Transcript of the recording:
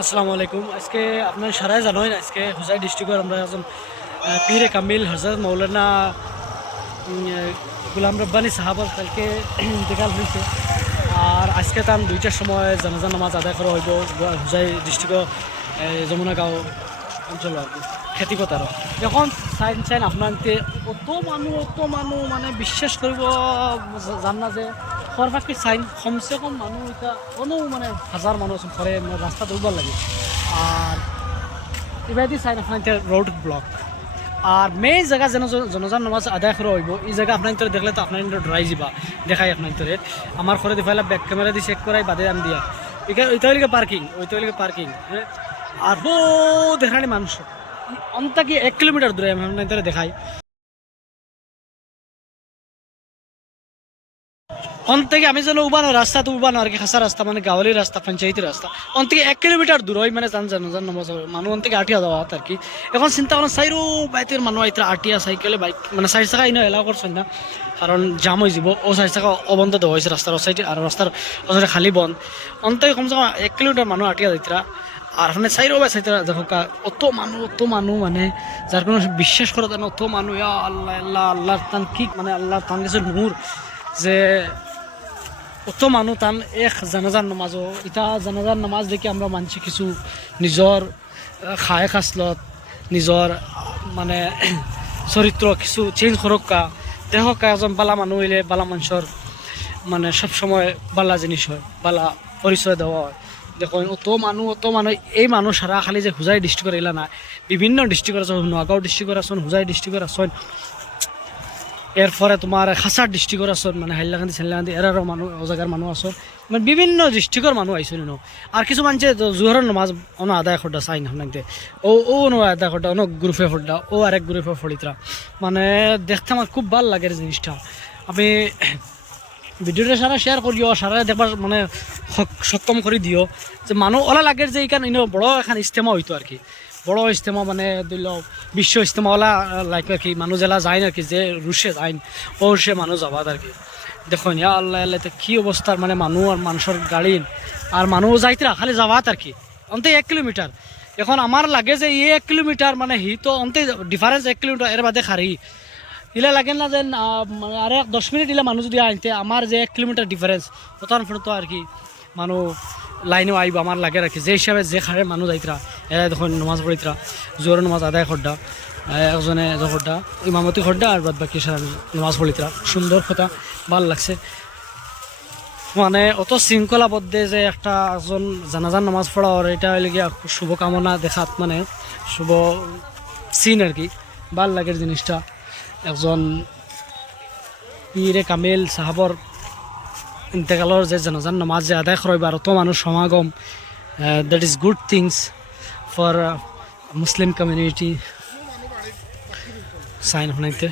আসসালামু আলাইকুম। আজকে আপনার সারাই জানেন আজকে হুজাই ডিস্ট্রিক্টের আমরা একজন পীরে কামিল হজরত মৌলানা গুলাম রব্বানী সাহাবর কালকে ইন্তেকাল হয়েছে। আর আজকে তার 2টার সময় জানাজা নামাজ আদায় করা হইব হুজাই ডিস্ট্রিক্ট যমুনাগাঁও অঞ্চল আর কি খেতিপথারও। এখন চাইন আপনার অত মানুহ মানে বিশ্বাস করব জান না যে সরকারকে চাইন কমসে কম মানুহ এটা কোনো মানে হাজার মানুষ আছে ঘরে মানে রাস্তা দৌড়বার লাগে। আর এবারে চাইন আপনার রোড ব্লক আর মেইন জায়গা যেন জনজান নামাজ আদায় করা হইব এই জায়গা আপনার ইন্তরে দেখলে তো আপনার ইন্তরে ডরাই যাবা দেখাই আপনার ইন্তরে আমার ঘরে দিফাইলা ব্যাক ক্যামেরা দিয়ে চেক করাই বাদে আন দিয়া ওইটা পার্কিং হ্যাঁ। আর হো দেখানি মানুষ অন্তাকি 1 কিলোমিটার দূরে আমি আপনার ইন্তরে দেখাই থেকে আমি যেন উবানো রাস্তা তো উবানো আর কি খাসা রাস্তা মানে গাওয়ালি রাস্তা পঞ্চায়েতি রাস্তা থেকে 1 কিলোমিটার দূর হয় মানে জান নামাজ মানুষ থেকে আটিয়া যাওয়া আর কি। এখন চিন্তা করেন চাইরো বাইতের মানুষ আইতরা আটিয়া সাইকেলে বাইক মানে 4 চাকা ইনো এলাও করছেন না কারণ জাম হয়ে যাব ও 4 চাকা অবন্ধ দেওয়া হয়েছে রাস্তার সাইডে আর রাস্তার ওখানে খালি বন্ধ থেকে কমসে কম 1 কিলোমিটার মানুষ আটিয়া যাইতরা। আর ওখানে চাইরো বাই চাইতরা দেখো অত মানুষ মানে যার কোনো বিশ্বাস করা যায় না অত মানুষ আল্লাহ আল্লাহ আল্লাহর তান কি মানে আল্লাহ তান কিছু নূর যে অত মানুহ টান এক জানাজার নামাজও ইটা জানাজার নামাজ দেখি আমরা মানছি কিছু নিজর খায় খাসলত নিজর মানে চরিত্র কিছু চেঞ্জ করক্কা দেহকা এজন বালা মানুহ হইলে বালা মানুষের মানে সবসময় বালা জিনিস হয় বালা পরিচয় দেওয়া হয়। দেখুন অত মানুহ এই মানুষ সারা খালি যে হুজাই ডিস্ট্রিক্টর এলা না বিভিন্ন ডিস্ট্রিক্টর আছে নোয়াগাঁও ডিস্ট্রিক্টর আছেন হুজাই ডিস্ট্রিক্টর আছেন এরপরে তোমার খাসার ডিস্ট্রিক্টর আসন মানে হাইলাকান্দি সাইলাকান্দি এরারও মানুষ ও জায়গার মানুষ আসন মানে বিভিন্ন ডিস্ট্রিক্টর মানুষ আইসন আর কিছু মানুষে জোহরের নামাজ অনো আদায় করডা চাই না আপনাকে ও আদায় করডা অনেক গ্রুপে ফোড়া ও আরেক গ্রুপে ফড়িতরা মানে দেখতে আমার খুব ভাল লাগে জিনিসটা। আমি ভিডিওটা সারা শেয়ার করিও সারা দেখবার মানে সক্ষম করে দিও যে মানুষ ওলা লাগে যে এইখান বড় এখন ইস্তেমা হইতো আর কি বড় ইস্তেমা মানে ধরল বিশ্ব ইস্তেমাওয়ালা লাইক আর কি মানুষ এলা যায় আর কি যে রুশে যায় ও সে মানুষ যাবাদ আর কি। দেখুন ইয়া আল্লাহ আল্লাহ কি অবস্থার মানে মানুষ আর মানুষের গাড়ি আর মানুষ যাইতরা খালি যাবাত আর কি অন্তে 1 কিলোমিটার। এখন আমার লাগে যে 1 কিলোমিটার মানে হি তো অন্তে ডিফারেন্স 1 কিলোমিটার এর বাদে খারি ইলে লাগে না যে মানে আর 10 মিনিট দিলে মানুষ যদি আনতে আমার যে 1 কিলোমিটার ডিফারেন্স প্রথম তো আর কি মানুষ লাইনেও আইব আমার লাগে রাখি যে হিসাবে যে খারে মানুষ যাইতরা এরা দেখুন নমাজ পড়িতরা জোর নমাজ আদায় খড্ডা একজনে খড্ডা ইমামতি খড্ডা আর বাদ বাকি সারা নমাজ পড়িতরা সুন্দর কথা ভাল লাগছে মানে অত শৃঙ্খলাবদ্ধে যে একটা একজন জানাজার নামাজ পড়া আর এটা হইলে গিয়া শুভকামনা দেখাত মানে শুভ সিন আর কি ভাল লাগে জিনিসটা। একজন পীরে কামিল সাহাবর ইন্তেকালর যে জানাজার নামাজ যে আদায় করবে আর অত মানুষ সমাগম that is good things for Muslim community সাইন হনাইতে